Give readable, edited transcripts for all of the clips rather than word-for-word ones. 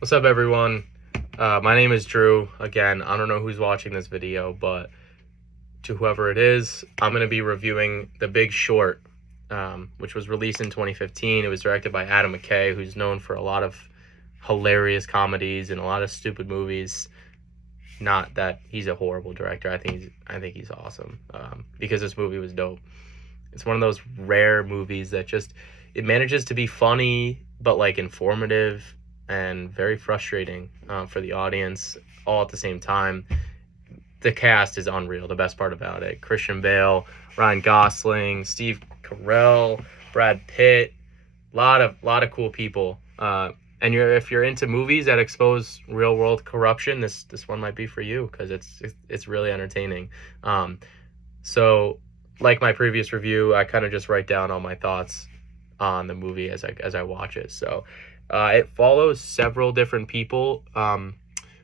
What's up, everyone? My name is Drew. Again, I don't know who's watching this video, but to whoever it is, I'm going to be reviewing The Big Short, which was released in 2015. It was directed by Adam McKay, who's known for a lot of hilarious comedies and a lot of stupid movies. Not that he's a horrible director. I think he's awesome, because this movie was dope. It's one of those rare movies that just it manages to be funny but like informative and very frustrating for the audience all at the same time. The cast is unreal. The best part about it: Christian Bale, Ryan Gosling, Steve Carell, Brad Pitt. Lot of cool people. And if you're into movies that expose real world corruption, this one might be for you because it's really entertaining. So like my previous review, I kind of just write down all my thoughts on the movie as I watch it. So it follows several different people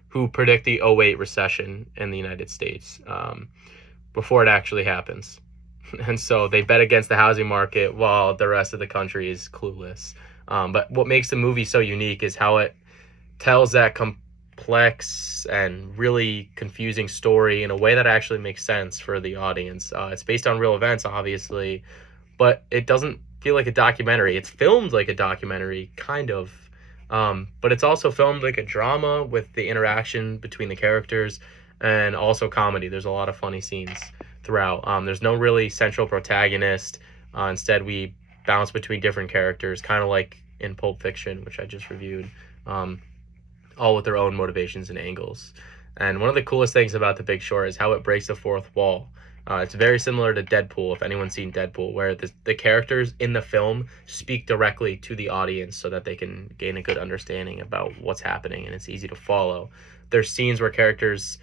who predict the '08 recession in the United States before it actually happens. And so they bet against the housing market while the rest of the country is clueless. But what makes the movie so unique is how it tells that complex and really confusing story in a way that actually makes sense for the audience. It's based on real events, obviously, but it doesn't feel like a documentary. It's filmed like a documentary, kind of, but it's also filmed like a drama with the interaction between the characters and also comedy. There's a lot of funny scenes throughout. There's no really central protagonist. Instead, we bounce between different characters, kind of like in Pulp Fiction, which I just reviewed, all with their own motivations and angles. And one of the coolest things about The Big Short is how it breaks the fourth wall. It's very similar to Deadpool, if anyone's seen Deadpool, where the characters in the film speak directly to the audience so that they can gain a good understanding about what's happening, and it's easy to follow. There's scenes where characters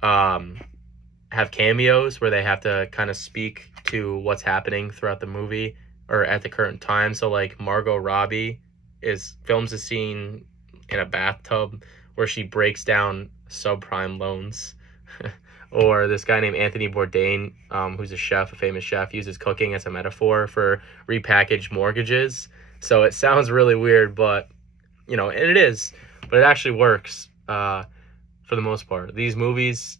have cameos where they have to kind of speak to what's happening throughout the movie or at the current time. So like Margot Robbie films a scene in a bathtub where she breaks down subprime loans. Or this guy named Anthony Bourdain, who's a famous chef, uses cooking as a metaphor for repackaged mortgages. So it sounds really weird, but and it is, but it actually works for the most part. These movies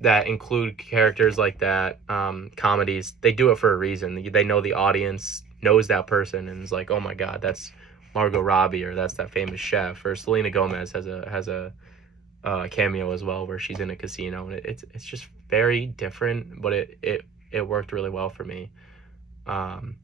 that include characters like that, comedies, they do it for a reason. They know the audience knows that person and is like, oh my god, that's Margot Robbie, or that's that famous chef. Or Selena Gomez has a cameo as well where she's in a casino, and it's just very different, but it worked really well for me. And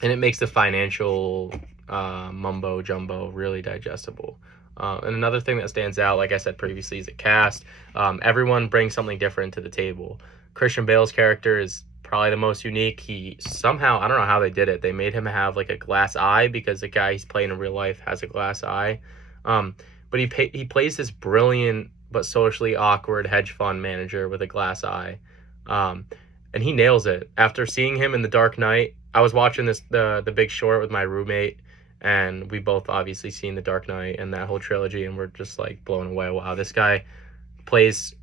it makes the financial mumbo jumbo really digestible. And another thing that stands out, like I said previously, is the cast. Everyone brings something different to the table. Christian Bale's character is probably the most unique. He somehow, I don't know how they did it, they made him have like a glass eye because the guy he's playing in real life has a glass eye. But he plays this brilliant but socially awkward hedge fund manager with a glass eye. And he nails it. After seeing him in The Dark Knight, I was watching the Big Short with my roommate, and we both obviously seen The Dark Knight and that whole trilogy, and we're just like blown away. Wow, this guy plays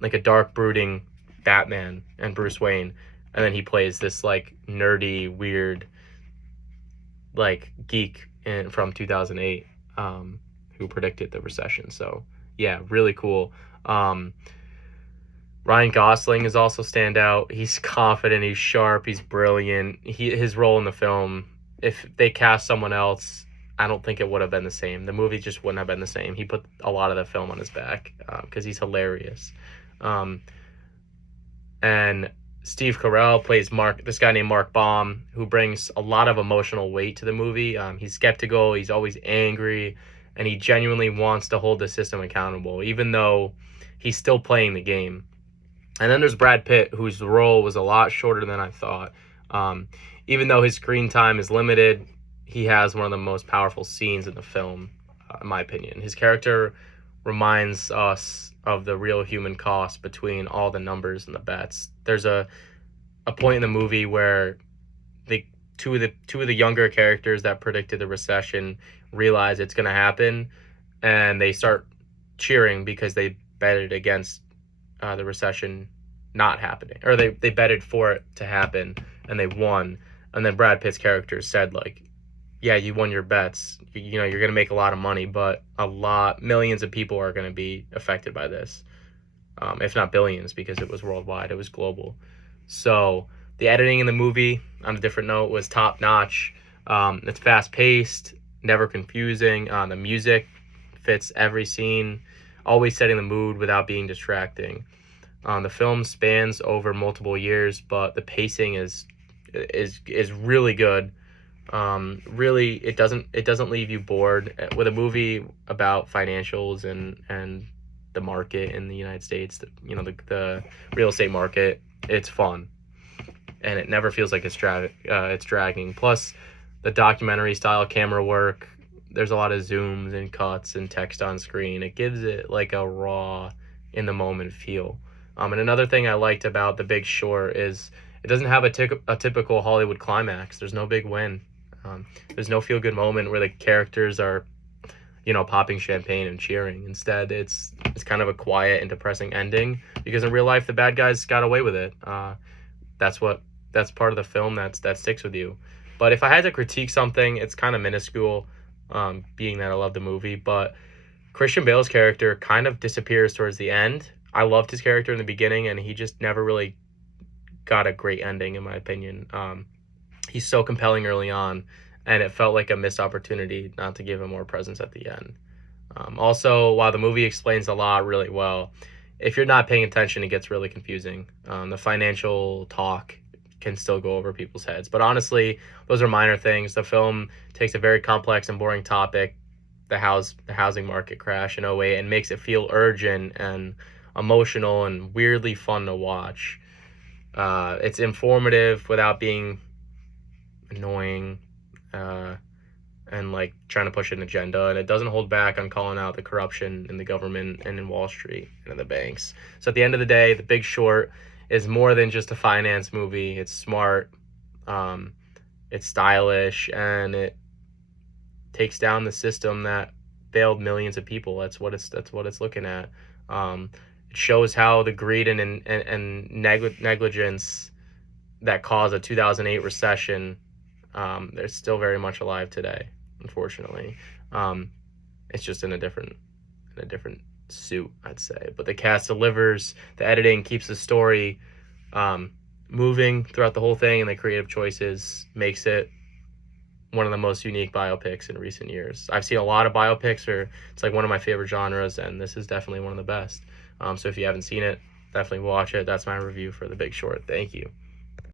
like a dark, brooding Batman and Bruce Wayne, and then he plays this like nerdy, weird, like geek from 2008, who predicted the recession. So yeah, really cool. Ryan Gosling is also stand out. He's confident, he's sharp, he's brilliant. His role in the film, if they cast someone else, I don't think it would have been the same. The movie just wouldn't have been the same. He put a lot of the film on his back because he's hilarious. And Steve Carell plays this guy named Mark Baum, who brings a lot of emotional weight to the movie. He's skeptical, he's always angry, and he genuinely wants to hold the system accountable, even though he's still playing the game. And then there's Brad Pitt, whose role was a lot shorter than I thought. Even though his screen time is limited, he has one of the most powerful scenes in the film, in my opinion. His character reminds us of the real human cost between all the numbers and the bets. There's a point in the movie where the two of the younger characters that predicted the recession realize it's going to happen, and they start cheering because they betted against the recession not happening, or they betted for it to happen and they won. And then Brad Pitt's character said, like, yeah, you won your bets. You know, you're going to make a lot of money, but millions of people are going to be affected by this, if not billions, because it was worldwide, it was global. So the editing in the movie, on a different note, was top notch. It's fast paced, never confusing. The music fits every scene, always setting the mood without being distracting. The film spans over multiple years, but the pacing is really good. Really, it doesn't leave you bored with a movie about financials and the market in the United States. The real estate market. It's fun, and it never feels like it's dragging. Plus, the documentary style camera work. There's a lot of zooms and cuts and text on screen. It gives it like a raw, in the moment feel. And another thing I liked about The Big Short is it doesn't have a typical Hollywood climax. There's no big win. There's no feel good moment where the characters are, popping champagne and cheering. Instead, it's kind of a quiet and depressing ending because in real life the bad guys got away with it. That's part of the film that sticks with you. But if I had to critique something, it's kind of minuscule, being that I love the movie. But Christian Bale's character kind of disappears towards the end. I loved his character in the beginning, and he just never really got a great ending, in my opinion. He's so compelling early on, and it felt like a missed opportunity not to give him more presence at the end. Also, while the movie explains a lot really well, if you're not paying attention, it gets really confusing. The financial talk can still go over people's heads. But honestly, those are minor things. The film takes a very complex and boring topic, the housing market crash in '08, and makes it feel urgent and emotional and weirdly fun to watch. It's informative without being annoying, and like trying to push an agenda, and it doesn't hold back on calling out the corruption in the government and in Wall Street and in the banks. So at the end of the day, The Big Short is more than just a finance movie. It's smart, it's stylish, and it takes down the system that failed millions of people. That's what it's looking at. It shows how the greed and negligence that caused a 2008 recession, they're still very much alive today, unfortunately. It's just in a different suit, I'd say. But the cast delivers, the editing keeps the story moving throughout the whole thing, and the creative choices makes it one of the most unique biopics in recent years. I've seen a lot of biopics where it's like one of my favorite genres, and this is definitely one of the best. So if you haven't seen it, definitely watch it. That's my review for The Big Short. Thank you.